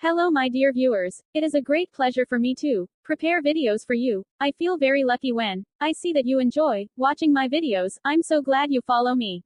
Hello my dear viewers, it is a great pleasure for me to prepare videos for you. I feel very lucky when I see that you enjoy watching my videos. I'm so glad you follow me.